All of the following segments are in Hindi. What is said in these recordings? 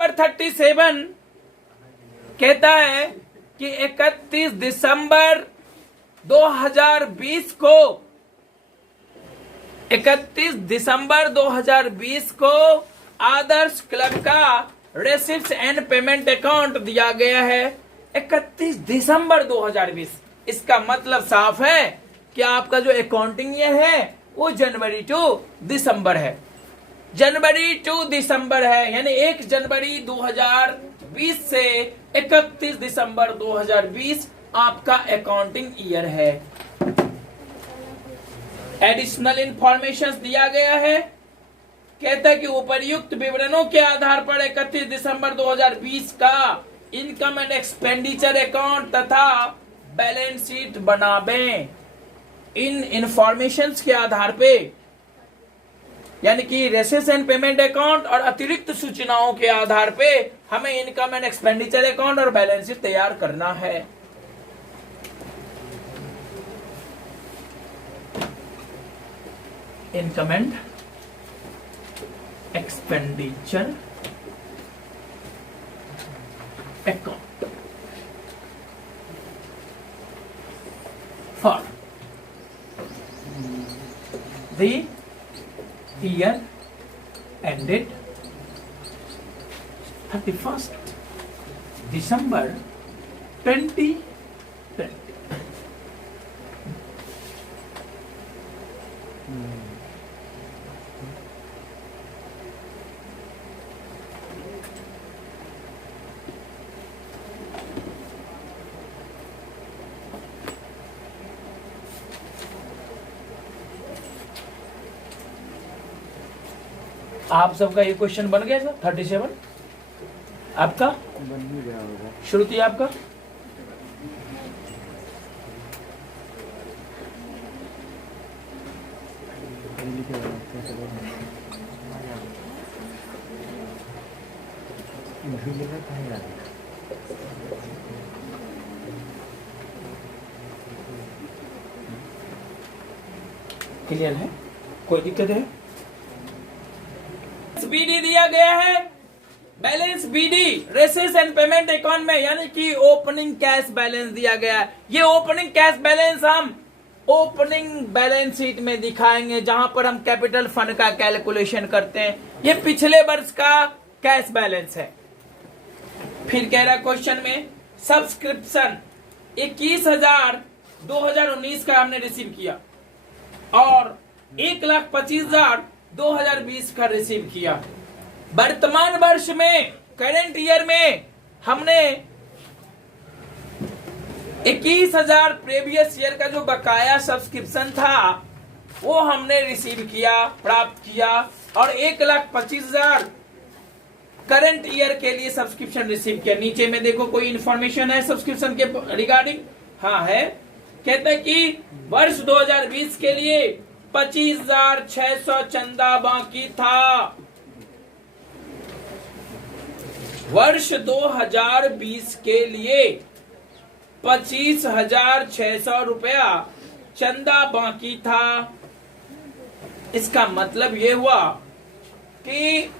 नंबर 37 कहता है कि 31 दिसंबर 2020 को 31 दिसंबर 2020 को आदर्श क्लब का रेसिप्ट एंड पेमेंट अकाउंट दिया गया है 31 दिसंबर 2020। इसका मतलब साफ है कि आपका जो अकाउंटिंग ईयर है वो जनवरी टू दिसंबर है, जनवरी टू दिसंबर है, यानी 1 जनवरी 2020 से 31 दिसंबर 2020 आपका अकाउंटिंग ईयर है। एडिशनल इंफॉर्मेशन दिया गया है, कहता है कि उपर्युक्त विवरणों के आधार पर 31 दिसंबर 2020 का इनकम एंड एक्सपेंडिचर अकाउंट तथा बैलेंस शीट बनावें। इन इंफॉर्मेशंस के आधार पे, यानी कि रेसिप्ट एंड पेमेंट अकाउंट और अतिरिक्त सूचनाओं के आधार पे हमें इनकम एंड एक्सपेंडिचर अकाउंट और बैलेंस शीट तैयार करना है। Income and expenditure account for the year ended 31st December 2020। आप सबका ये क्वेश्चन बन गया सर 37 आपका बन ही गया होगा। श्रुति आपका क्लियर है? कोई दिक्कत है? बीडी दिया गया है, balance BD receipt and payment account में, यानी कि ओपनिंग कैश बैलेंस दिया गया है। ये ओपनिंग कैश बैलेंस हम ओपनिंग बैलेंस शीट में दिखाएंगे, जहां पर हम कैपिटल फंड का कैलकुलेशन करते हैं। ये पिछले वर्ष का कैश बैलेंस है। फिर कह रहा क्वेश्चन में सब्सक्रिप्शन 21,000 2019 का हमने रिसीव किया और 1,25,000 2020 का रिसीव किया। वर्तमान वर्ष में करंट ईयर में हमने 21,000 प्रीवियस ईयर का जो बकाया सब्सक्रिप्शन था वो हमने रिसीव किया, प्राप्त किया, और 1,25,000 करंट ईयर के लिए सब्सक्रिप्शन रिसीव किया। नीचे में देखो कोई इंफॉर्मेशन है सब्सक्रिप्शन के रिगार्डिंग? हाँ है। कहते हैं कि वर्ष 2020 के लिए 25,600 चंदा बाकी था। वर्ष 2020 के लिए 25,600 रुपया चंदा बाकी था। इसका मतलब ये हुआ कि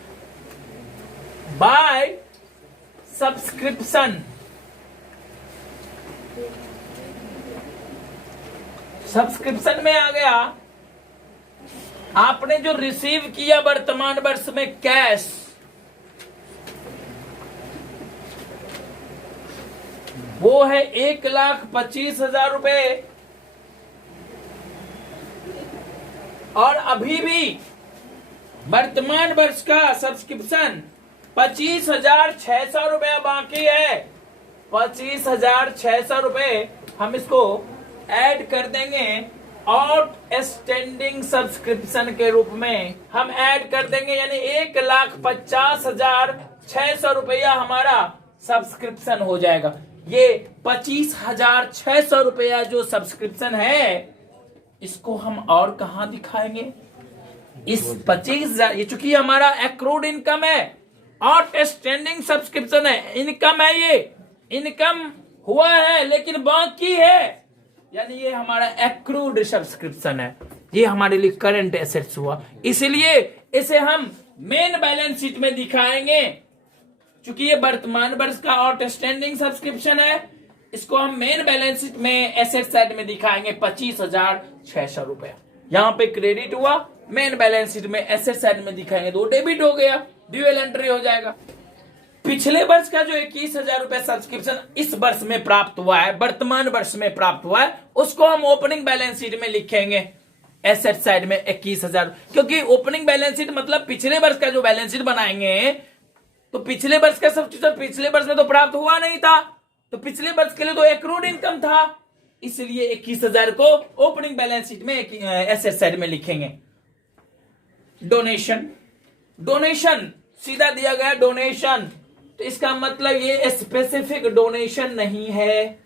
बाय सब्सक्रिप्शन में आ गया आपने जो रिसीव किया वर्तमान वर्ष में कैश, वो है 1,25,000 रुपए, और अभी भी वर्तमान वर्ष का सब्सक्रिप्शन 25,600 रुपया बाकी है। 25,600 रुपए हम इसको ऐड कर देंगे, आउटस्टैंडिंग सब्सक्रिप्शन के रूप में हम ऐड कर देंगे, यानी 1,50,600 रुपया हमारा सब्सक्रिप्शन हो जाएगा। ये 25,600 रुपया जो सब्सक्रिप्शन है इसको हम और कहां दिखाएंगे? इस 25,000, ये चूंकि हमारा एक्रूड इनकम है, आउटस्टैंडिंग सब्सक्रिप्शन है, इनकम है, ये इनकम हुआ है लेकिन बाकी है, यानी ये हमारा एक्रूड सब्सक्रिप्शन है, ये हमारे लिए करंट एसेट्स हुआ। इसलिए इसे हम मेन बैलेंस शीट में दिखाएंगे चूंकि ये वर्तमान वर्ष का आउटस्टैंडिंग सब्सक्रिप्शन है, इसको हम मेन बैलेंस शीट में एसेट साइड में दिखाएंगे 25,600 रुपया। यहाँ पे क्रेडिट हुआ, मेन बैलेंस शीट में एसेट साइड में दिखाएंगे तो डेबिट हो गया, ड्यूअल एंट्री हो जाएगा। पिछले वर्ष का जो 21,000 रुपया सब्सक्रिप्शन इस वर्ष में प्राप्त हुआ है, वर्तमान वर्ष में प्राप्त हुआ है, उसको हम ओपनिंग बैलेंस शीट में लिखेंगे एसेट साइड में 21,000, क्योंकि ओपनिंग बैलेंस शीट मतलब पिछले वर्ष का जो बैलेंस शीट बनाएंगे तो पिछले वर्ष का सब्सक्रिप्शन पिछले वर्ष में तो प्राप्त हुआ नहीं था, तो पिछले वर्ष के लिए तो एक्रूड इनकम था, इसलिए 21,000 को ओपनिंग बैलेंस शीट में एसेट साइड में लिखेंगे। डोनेशन, डोनेशन सीधा दिया गया डोनेशन, तो इसका मतलब ये स्पेसिफिक डोनेशन नहीं है,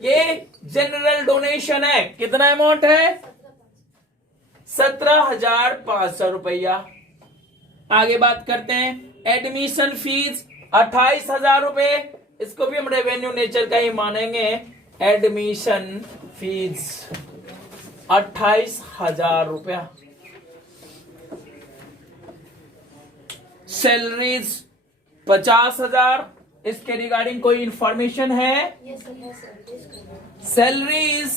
ये जनरल डोनेशन है। कितना अमाउंट है? 17,500 रुपया। आगे बात करते हैं एडमिशन फीस 28,000 रुपए, इसको भी हम रेवेन्यू नेचर का ही मानेंगे। एडमिशन फीस 28,000 रुपया। सैलरीज 50,000, इसके रिगार्डिंग कोई इंफॉर्मेशन है? Salaries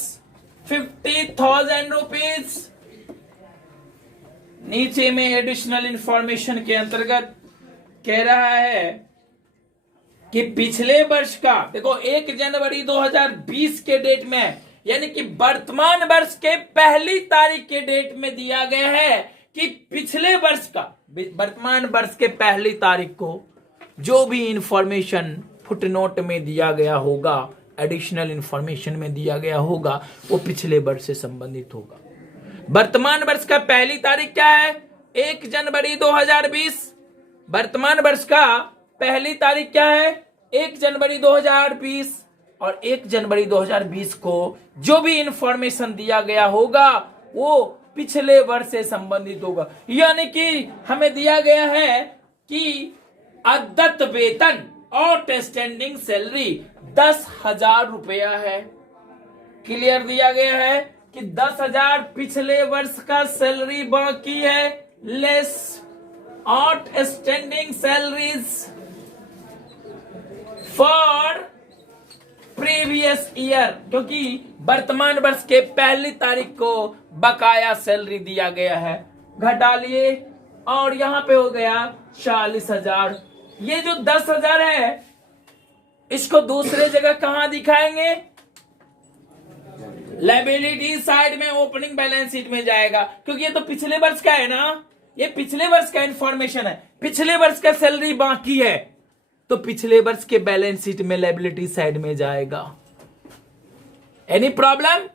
50,000 rupees. नीचे में एडिशनल इंफॉर्मेशन के अंतर्गत कह रहा है कि पिछले वर्ष का, देखो 1 जनवरी 2020 के डेट में, यानी कि वर्तमान वर्ष के पहली तारीख के डेट में दिया गया है कि पिछले वर्ष का, वर्तमान वर्ष के पहली तारीख को जो भी इंफॉर्मेशन फुटनोट में दिया गया होगा, एडिशनल इंफॉर्मेशन में दिया गया होगा, वो पिछले वर्ष से संबंधित होगा। वर्तमान वर्ष का पहली तारीख क्या है? 1 जनवरी 2020। वर्तमान वर्ष का पहली तारीख क्या है? 1 जनवरी 2020। और 1 जनवरी 2020 को जो भी इंफॉर्मेशन दिया गया होगा वो पिछले वर्ष से संबंधित होगा। यानी कि हमें दिया गया है कि अदत्त वेतन आउटस्टैंडिंग सैलरी 10,000 रुपया है। क्लियर दिया गया है कि 10,000 पिछले वर्ष का सैलरी बाकी है, less outstanding salaries for previous year, क्योंकि वर्तमान वर्ष के पहली तारीख को बकाया सैलरी दिया गया है, घटा लिए और यहां पे हो गया 40,000। ये जो 10,000 है इसको दूसरे जगह कहां दिखाएंगे? लायबिलिटी साइड में ओपनिंग बैलेंस शीट में जाएगा, क्योंकि ये तो पिछले वर्ष का है ना, ये पिछले वर्ष का इंफॉर्मेशन है, पिछले वर्ष का सैलरी बाकी है, तो पिछले वर्ष के बैलेंस शीट में लायबिलिटी साइड में जाएगा। Any problem?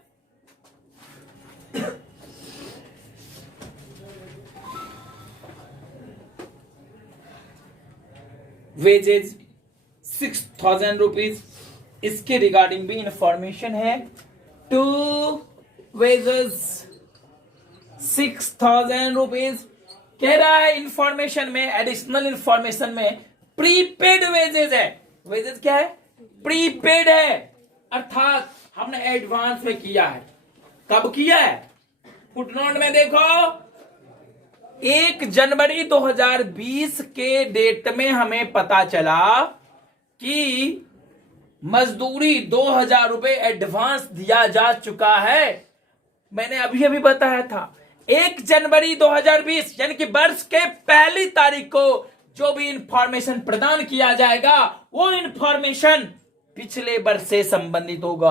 वेजेज 6,000 रुपीज, इसके रिगार्डिंग भी इंफॉर्मेशन है। टू वेजेस 6,000 रुपीज कह रहा है इंफॉर्मेशन में, एडिशनल इंफॉर्मेशन में प्रीपेड वेजेस है। वेजेस क्या है? प्रीपेड है, अर्थात हमने एडवांस में किया है। कब किया है? फुटनोट में देखो, 1 जनवरी 2020 के डेट में हमें पता चला कि मजदूरी 2,000 रुपए एडवांस दिया जा चुका है। मैंने अभी अभी बताया था 1 जनवरी 2020 यानी कि वर्ष के पहली तारीख को जो भी इंफॉर्मेशन प्रदान किया जाएगा वो इंफॉर्मेशन पिछले वर्ष से संबंधित होगा।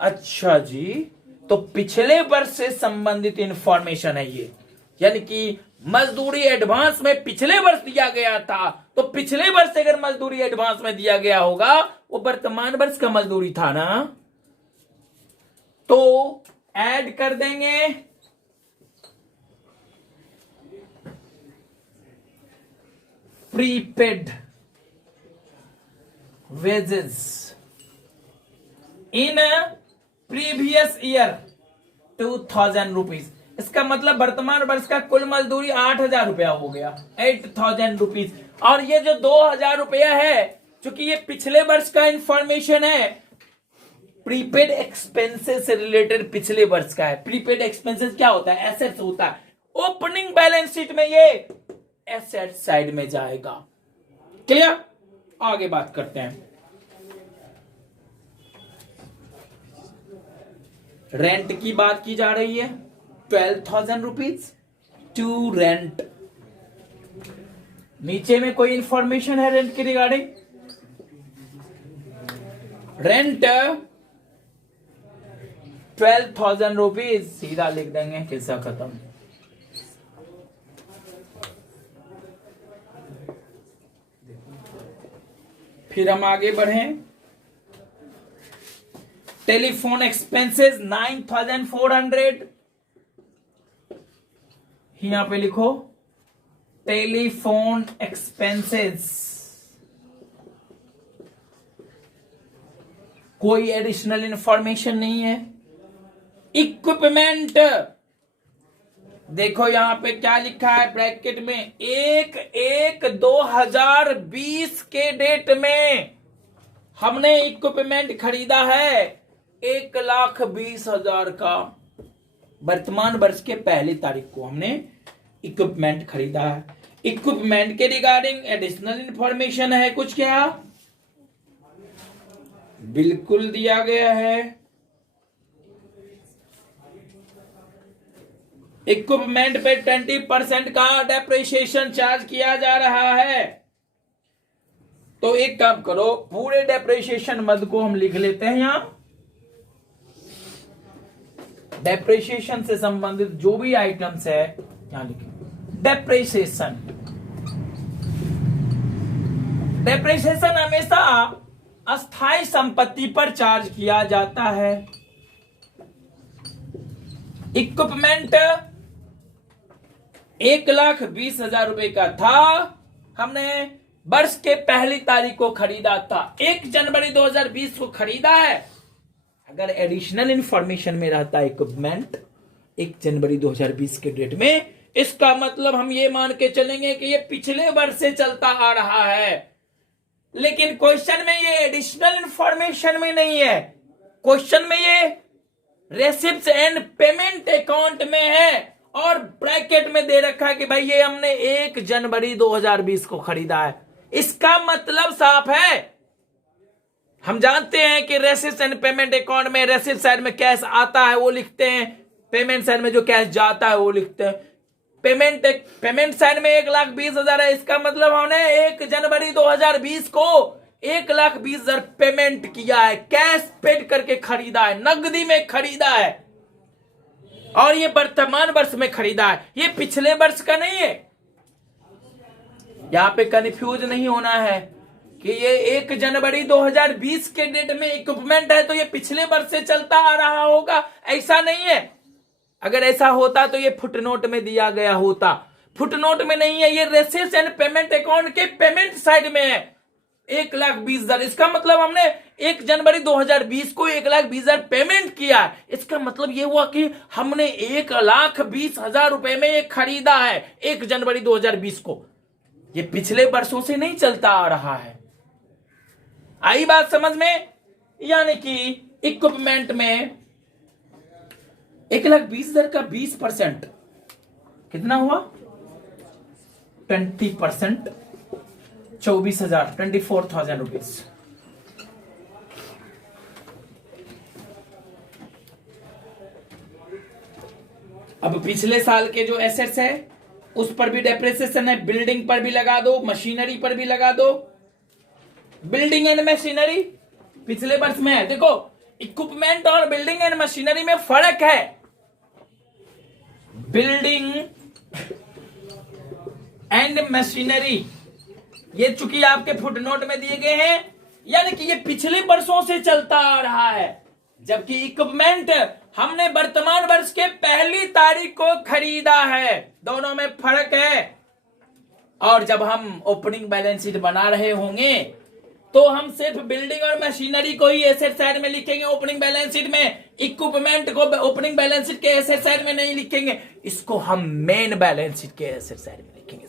अच्छा जी, तो पिछले वर्ष से संबंधित इंफॉर्मेशन है ये, यानी कि मजदूरी एडवांस में पिछले वर्ष दिया गया था, तो पिछले वर्ष अगर मजदूरी एडवांस में दिया गया होगा वो वर्तमान वर्ष का मजदूरी था ना, तो ऐड कर देंगे prepaid wages in previous year 2,000 rupees. इसका मतलब वर्तमान वर्ष का कुल मजदूरी 8,000 रुपया हो गया, 8,000 रुपीज। और ये जो 2,000 रुपया है, चूंकि ये पिछले वर्ष का इंफॉर्मेशन है, प्रीपेड एक्सपेंसेस से रिलेटेड पिछले वर्ष का है। प्रीपेड एक्सपेंसेस क्या होता है? एसेट्स होता है। ओपनिंग बैलेंस शीट में ये एसेट साइड में जाएगा। क्लियर? आगे बात करते हैं। रेंट की बात की जा रही है, 12,000 रुपीज टू रेंट। नीचे में कोई इंफॉर्मेशन है रेंट के रिगार्डिंग? रेंट 12,000 रुपीज, सीधा लिख देंगे, किस्सा खत्म। फिर हम आगे बढ़ें। टेलीफोन एक्सपेंसेस 9,400, यहां पे लिखो टेलीफोन एक्सपेंसेस। कोई एडिशनल इंफॉर्मेशन नहीं है। इक्विपमेंट, देखो यहां पे क्या लिखा है ब्रैकेट में, 1/1/2020 के डेट में हमने इक्विपमेंट खरीदा है 1,20,000 का। वर्तमान वर्ष के पहली तारीख को हमने इक्विपमेंट खरीदा है। इक्विपमेंट के रिगार्डिंग एडिशनल इंफॉर्मेशन है कुछ क्या? बिल्कुल दिया गया है। इक्विपमेंट पे 20% का डेप्रिसिएशन चार्ज किया जा रहा है। तो एक काम करो, पूरे डेप्रिसिएशन मद को हम लिख लेते हैं यहां। डेप्रिसिएशन से संबंधित जो भी आइटम्स है यहां लिखें। डेप्रिसिएशन, डेप्रिसिएशन हमेशा अस्थाई संपत्ति पर चार्ज किया जाता है। इक्विपमेंट 1,20,000 रुपए का था, हमने वर्ष के पहली तारीख को खरीदा था, 1 जनवरी 2020 को खरीदा है। अगर एडिशनल इंफॉर्मेशन में रहता है इक्विपमेंट 1 जनवरी 2020 के डेट में, इसका मतलब हम ये मान के चलेंगे कि ये पिछले वर्ष से चलता आ रहा है। लेकिन क्वेश्चन में ये एडिशनल इंफॉर्मेशन में नहीं है, क्वेश्चन में ये रेसिप्ट्स एंड पेमेंट अकाउंट में है और ब्रैकेट में दे रखा है कि भाई ये हमने 1 जनवरी 2020 को खरीदा है। इसका मतलब साफ है, हम जानते हैं कि रेसिप्ट्स एंड पेमेंट अकाउंट में रेसिप्ट साइड में कैश आता है वो लिखते हैं, पेमेंट साइड में जो कैश जाता है वो लिखते हैं। पेमेंट साइड में 1,20,000 है, इसका मतलब हमने 1 जनवरी 2020 को 1,20,000 पेमेंट किया है, कैश पेड करके खरीदा है, नकदी में खरीदा है और ये वर्तमान वर्ष में खरीदा है, ये पिछले वर्ष का नहीं है। यहां पे कंफ्यूज नहीं होना है कि ये 1 जनवरी 2020 के डेट में इक्विपमेंट है तो ये पिछले वर्ष से चलता आ रहा होगा, ऐसा नहीं है। अगर ऐसा होता तो ये फुटनोट में दिया गया होता, फुटनोट में नहीं है। ये रेसिप्ट्स एंड पेमेंट अकाउंट के पेमेंट साइड में है 1,20,000। इसका मतलब हमने 1 जनवरी 2020 को 1,20,000 पेमेंट किया। इसका मतलब ये हुआ कि हमने 1,20,000 रुपए में ये खरीदा है 1 जनवरी 2020 को। ये पिछले वर्षों से नहीं चलता आ रहा है। आई बात समझ में? यानी कि इक्विपमेंट में 1,20,000 का 20% कितना हुआ? 20%, 24,000, 24,000 रुपीज। अब पिछले साल के जो एसेट्स है उस पर भी डेप्रिसिएशन है, बिल्डिंग पर भी लगा दो, मशीनरी पर भी लगा दो। बिल्डिंग एंड मशीनरी पिछले वर्ष में है। देखो इक्विपमेंट और बिल्डिंग एंड मशीनरी में फर्क है। बिल्डिंग एंड मशीनरी ये चूंकि आपके फुटनोट में दिए गए हैं, यानी कि ये पिछले वर्षों से चलता आ रहा है, जबकि इक्विपमेंट हमने वर्तमान वर्ष के पहली तारीख को खरीदा है। दोनों में फर्क है। और जब हम ओपनिंग बैलेंस शीट बना रहे होंगे तो हम सिर्फ बिल्डिंग और मशीनरी को ही एसेट साइड में लिखेंगे ओपनिंग बैलेंस शीट में, इक्विपमेंट को ओपनिंग बैलेंस शीट के एसेट साइड में नहीं लिखेंगे। इसको हम मेन बैलेंस शीट के एसेट साइड में लिखेंगे,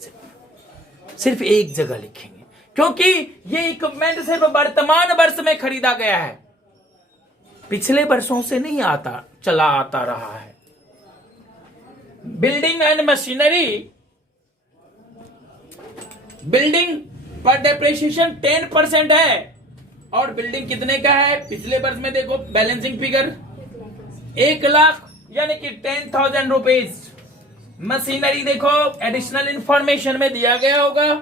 सिर्फ एक जगह लिखेंगे, क्योंकि ये इक्विपमेंट सिर्फ वर्तमान वर्ष में खरीदा गया है, पिछले वर्षों से नहीं चला आता रहा है। बिल्डिंग एंड मशीनरी, बिल्डिंग पर डेप्रिसिएशन 10% है। और बिल्डिंग कितने का है? पिछले वर्ष में देखो बैलेंसिंग फिगर 1,00,000 यानी कि 10,000 रुपीज। मशीनरी देखो एडिशनल इंफॉर्मेशन में दिया गया होगा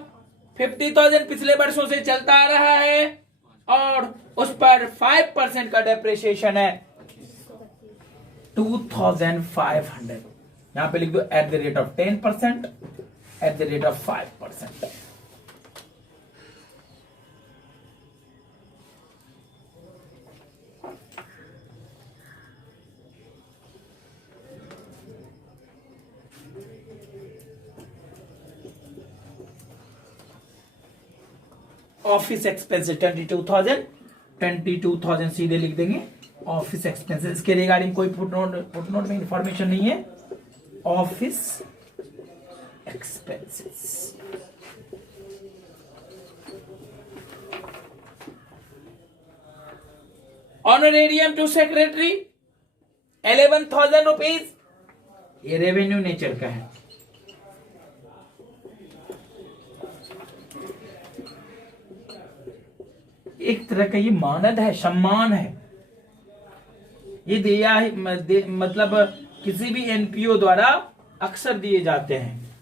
50,000 पिछले वर्षों से चलता आ रहा है और उस पर 5% का डेप्रिसिएशन है 2,500। यहां पे लिख दो at the rate of 10%, at the rate of 5%। Office expenses 22,000 सीधे लिख देंगे ऑफिस एक्सपेंसेस के रिगार्डिंग कोई फुटनोट में इंफॉर्मेशन नहीं है। Office expenses honorarium to secretary 11,000 rupees, ये रेवेन्यू नेचर का है। एक तरह का ये मानद है, सम्मान है, ये दिया है मतलब किसी भी एनपीओ द्वारा अक्सर दिए जाते हैं।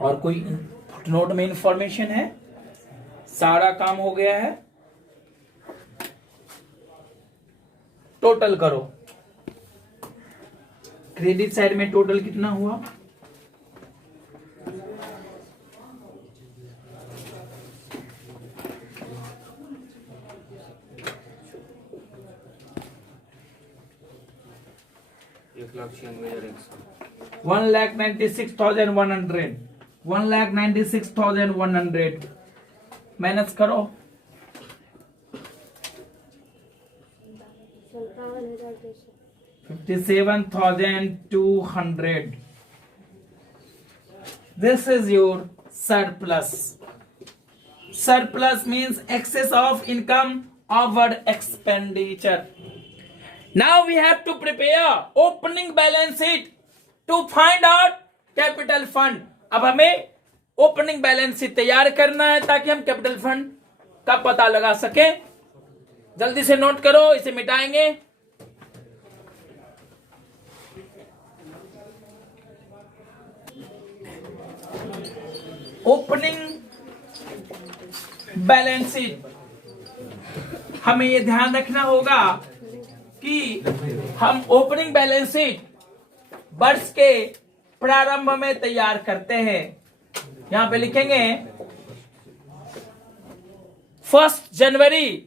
और कोई फुटनोट में इंफॉर्मेशन है? सारा काम हो गया है। टोटल करो, क्रेडिट साइड में टोटल कितना हुआ? $1,96,100 माइनस करो 57,200। This is your surplus. Surplus means excess of income over expenditure. Now we have to prepare opening balance sheet to find out capital fund. अब हमें ओपनिंग बैलेंस शीट तैयार करना है ताकि हम कैपिटल फंड का पता लगा सके। जल्दी से नोट करो, इसे मिटाएंगे। ओपनिंग बैलेंस शीट हमें यह ध्यान रखना होगा कि हम ओपनिंग बैलेंस शीट वर्ष के प्रारंभ में तैयार करते हैं। यहां पे लिखेंगे 1 जनवरी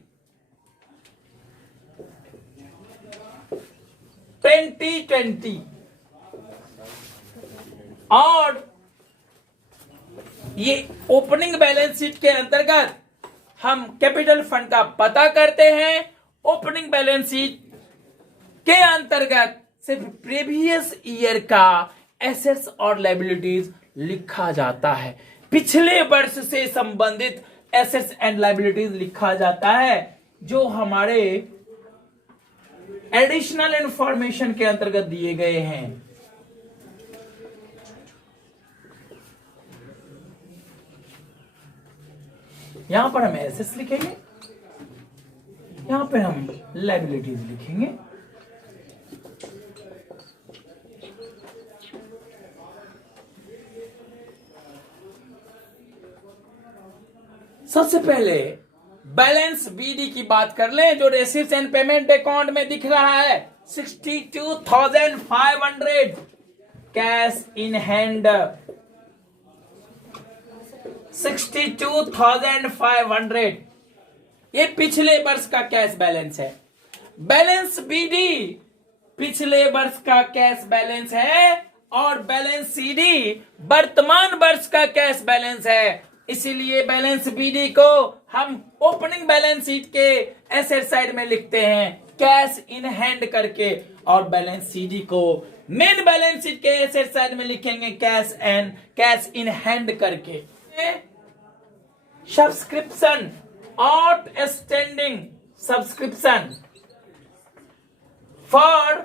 2020 और ये ओपनिंग बैलेंस शीट के अंतर्गत हम कैपिटल फंड का पता करते हैं। ओपनिंग बैलेंस शीट के अंतर्गत सिर्फ प्रीवियस ईयर का एसेट्स और लायबिलिटीज लिखा जाता है, पिछले वर्ष से संबंधित एसेट्स एंड लायबिलिटीज लिखा जाता है, जो हमारे एडिशनल इंफॉर्मेशन के अंतर्गत दिए गए हैं। यहां पर हम एसेट्स लिखेंगे, यहां पर हम लायबिलिटीज लिखेंगे। सबसे पहले बैलेंस बीडी की बात कर लें, जो रेसिप्ट एंड पेमेंट अकाउंट में दिख रहा है 62,500 कैश इन हैंड। 62,500 ये पिछले वर्ष का कैश बैलेंस है। बैलेंस बीडी पिछले वर्ष का कैश बैलेंस है और बैलेंस सीडी वर्तमान वर्ष का कैश बैलेंस है। इसीलिए बैलेंस बीडी को हम ओपनिंग बैलेंस शीट के एसेट साइड में लिखते हैं कैश इन हैंड करके, और बैलेंस सीडी को मेन बैलेंस शीट के एसेट साइड में लिखेंगे कैश इन हैंड करके। सब्सक्रिप्शन आउटस्टैंडिंग सब्सक्रिप्शन फॉर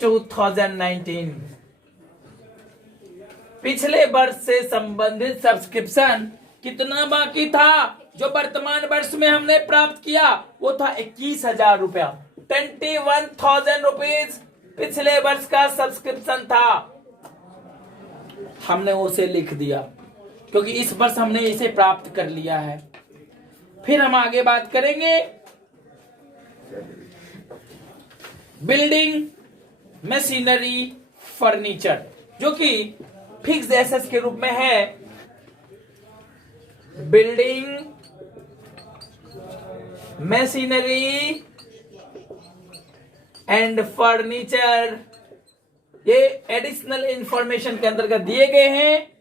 2019 पिछले वर्ष से संबंधित सब्सक्रिप्शन कितना बाकी था? जो वर्तमान वर्ष में हमने प्राप्त किया वो था 21,000 रुपया। 21,000 रुपीज पिछले वर्ष का सब्सक्रिप्शन था। हमने उसे लिख दिया क्योंकि इस वर्ष हमने इसे प्राप्त कर लिया है। फिर हम आगे बात करेंगे बिल्डिंग मशीनरी फर्नीचर, जो कि फिक्स एसेट्स के रूप में है। बिल्डिंग मशीनरी एंड फर्नीचर, ये एडिशनल इंफॉर्मेशन के अंतर्गत दिए गए हैं।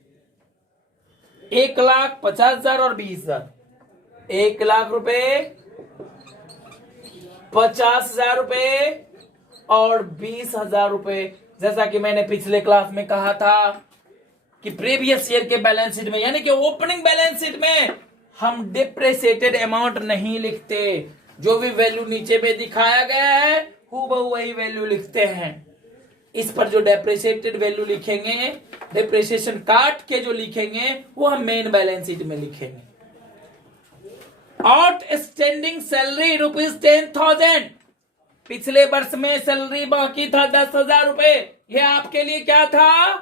1,50,000 और 20,000। 1,00,000 रुपए, 50,000 रुपए और 20,000 रुपए। जैसा कि मैंने पिछले क्लास में कहा था कि प्रीवियस ईयर के बैलेंस शीट में यानी कि ओपनिंग बैलेंस शीट में हम डिप्रेसिएटेड अमाउंट नहीं लिखते। जो भी वैल्यू नीचे में दिखाया गया है हूबहू वही वैल्यू लिखते हैं। इस पर जो डेप्रिसिएटेड वैल्यू लिखेंगे, डेप्रिसिएशन काट के जो लिखेंगे वो हम मेन बैलेंस शीट में लिखेंगे। आउटस्टैंडिंग सैलरी ₹10,000, पिछले वर्ष में सैलरी बाकी था 10,000 रुपए। यह आपके लिए क्या था?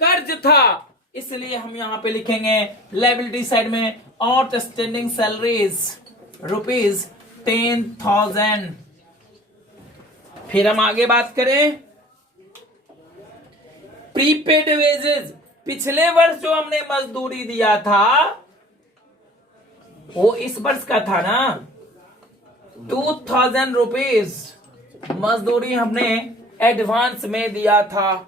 कर्ज था। इसलिए हम यहां पे लिखेंगे लायबिलिटी साइड में आउटस्टैंडिंग सैलरीज ₹10,000। फिर हम आगे बात करें प्रीपेड वेजेस। पिछले वर्ष जो हमने मजदूरी दिया था वो इस वर्ष का था ना, 2,000 रुपीज मजदूरी हमने एडवांस में दिया था।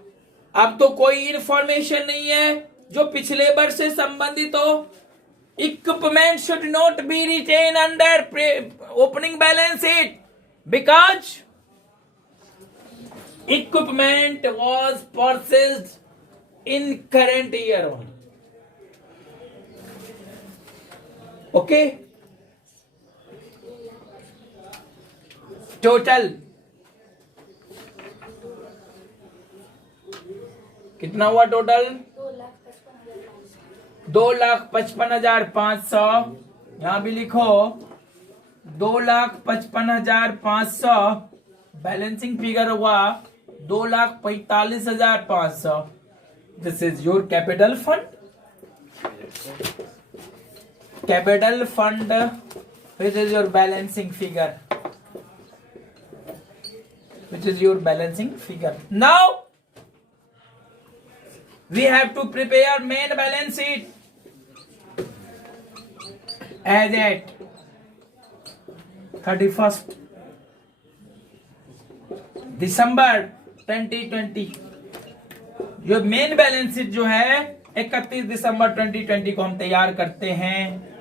अब तो कोई इंफॉर्मेशन नहीं है जो पिछले वर्ष से संबंधित हो। Equipment should not be written under opening balance sheet because equipment was purchased in current year only. Okay, total कितना हुआ? टोटल 2,55,500। यहां भी लिखो 2,55,500। बैलेंसिंग फिगर हुआ 2,45,500। This is your capital fund. Capital fund which is your balancing figure, which is your balancing figure. Now we have to prepare main balance sheet as at 31st दिसंबर 2020। जो मेन बैलेंस शीट जो है 31 दिसंबर 2020 को हम तैयार करते हैं।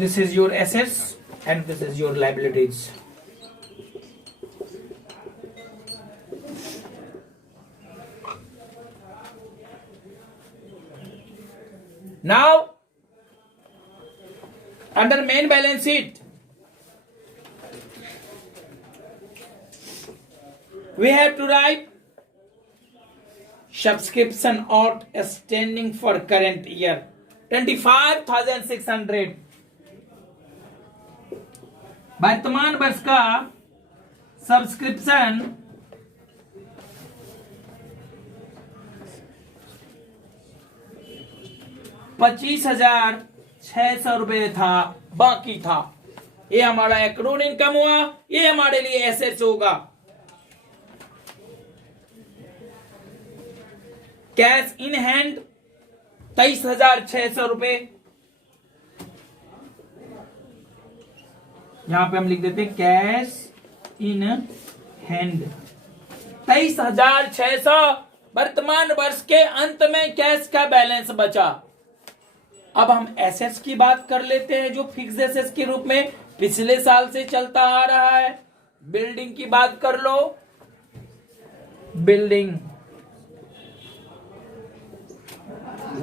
This is your assets and this is your liabilities. Now, under main balance sheet, we have to write subscription outstanding for current year 25,600। वर्तमान वर्ष का सब्सक्रिप्शन 25,600 रुपए था, बाकी था। ये हमारा एक्रूड इनकम हुआ, ये हमारे लिए एसेट्स होगा। कैश इन हैंड 23,600 रुपए। यहां पे हम लिख देते हैं कैश इन हैंड 23,600। वर्तमान वर्ष के अंत में कैश का बैलेंस बचा। अब हम एसेट्स की बात कर लेते हैं जो फिक्स एसेट्स के रूप में पिछले साल से चलता आ रहा है। बिल्डिंग की बात कर लो। बिल्डिंग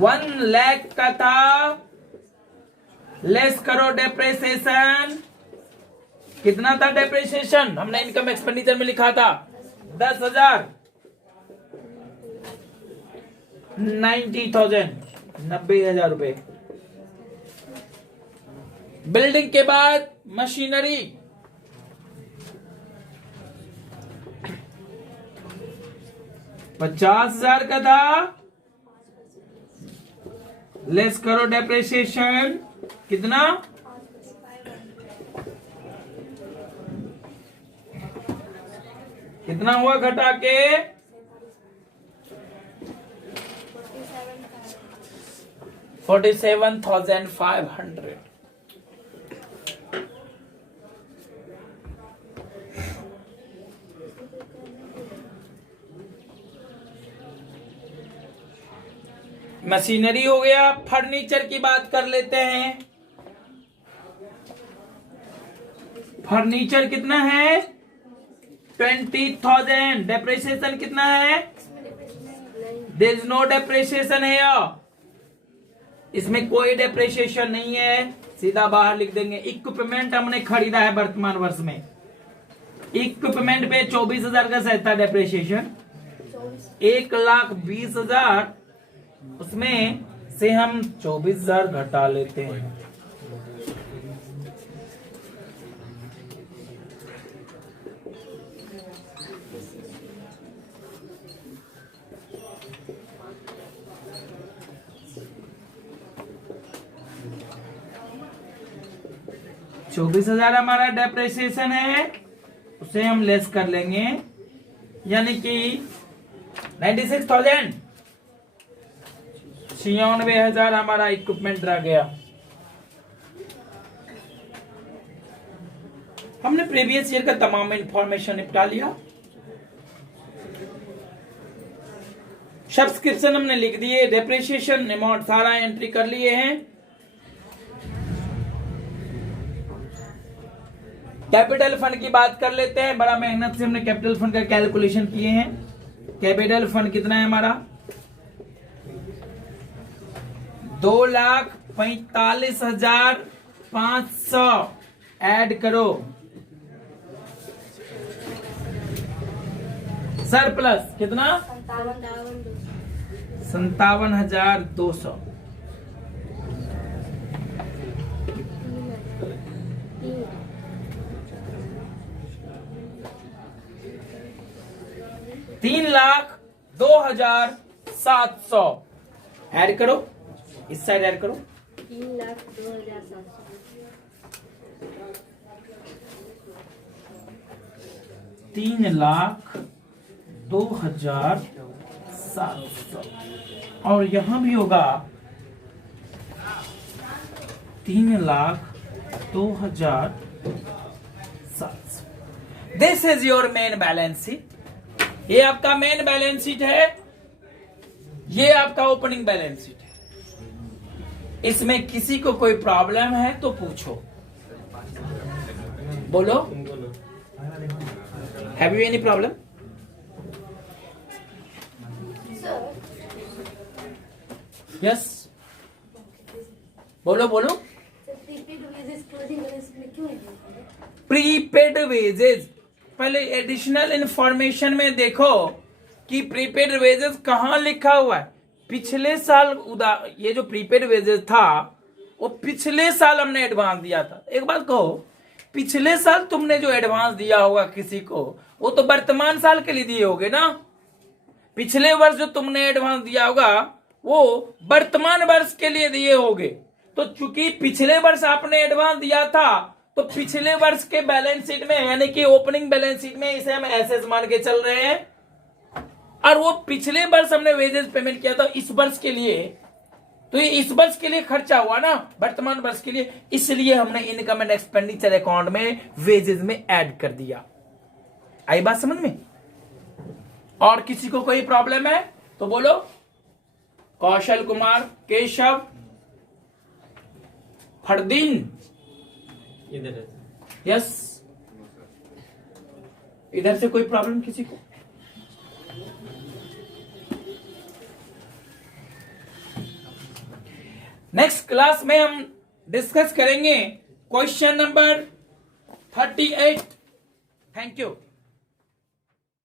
1 लाख का था, लेस करो डेप्रिसिएशन कितना था डेप्रिसिएशन, हमने इनकम एक्सपेंडिचर में लिखा था 10,000, 90,000, 90,000 रुपए। बिल्डिंग के बाद मशीनरी, $50,000 का था, लेस करो डेप्रिसिएशन, कितना, कितना हुआ घटा के, 47,500। मशीनरी हो गया। फर्नीचर की बात कर लेते हैं। फर्नीचर कितना है, 20,000। डेप्रिसिएशन कितना है, देयर इज नो डेप्रिसिएशन है, इसमें कोई डेप्रिसिएशन नहीं है, सीधा बाहर लिख देंगे। इक्विपमेंट हमने खरीदा है वर्तमान वर्ष में, इक्विपमेंट पे 24,000 का सहता डेप्रिसिएशन, 1,20,000 उसमें से हम 24,000 घटा लेते हैं। $24,000 हमारा डेप्रिसिएशन है, उसे हम लेस कर लेंगे, यानी कि 96,000, 96,000 हमारा इक्विपमेंट रह गया। हमने प्रीवियस ईयर का तमाम इंफॉर्मेशन निपटा लिया। सब्सक्रिप्शन हमने लिख दिए, डेप्रिसिएशन अमाउंट सारा एंट्री कर लिए हैं। कैपिटल फंड की बात कर लेते हैं। बड़ा मेहनत से हमने कैपिटल फंड का कैलकुलेशन किए हैं। कैपिटल फंड कितना है हमारा, 2,45,500 ऐड करो, सरप्लस कितना, 57,200। $3,02,700 ऐड करो, इस साइड ऐड करो, 3,02,700 और यहां भी होगा 3,02,700। This is your main balance sheet. ये आपका मेन बैलेंस शीट है, ये आपका ओपनिंग बैलेंस शीट है। इसमें किसी को कोई प्रॉब्लम है तो पूछो, बोलो, have you any problem? Yes, बोलो बोलो। प्रीपेड वेजेस, पहले एडिशनल इंफॉर्मेशन में देखो कि प्रीपेड वेजेस कहां लिखा हुआ है। पिछले साल ये जो प्रीपेड वेजेस था वो पिछले साल हमने एडवांस दिया था। एक बात कहो, पिछले साल तुमने जो एडवांस दिया होगा किसी को, वो तो वर्तमान साल के लिए दिए होगे ना। पिछले वर्ष जो तुमने एडवांस दिया होगा वो वर्तमान वर्ष के लिए दिए होगे। तो चूंकि पिछले वर्ष आपने एडवांस दिया था तो पिछले वर्ष के बैलेंस शीट में, यानी कि ओपनिंग बैलेंस शीट में इसे हम एसेस मान के चल रहे हैं। और वो पिछले वर्ष हमने वेजेस पेमेंट किया था इस वर्ष के लिए, तो ये इस वर्ष के लिए खर्चा हुआ ना, वर्तमान वर्ष के लिए, इसलिए हमने इनकम एंड एक्सपेंडिचर अकाउंट में वेजेस में ऐड कर दिया। आई बात समझ में? और किसी को कोई प्रॉब्लम है तो बोलो। कौशल कुमार, केशव, फरदीन, इधर है। यस, इधर से कोई प्रॉब्लम किसी को? नेक्स्ट क्लास में हम डिस्कस करेंगे क्वेश्चन नंबर 38. Thank you.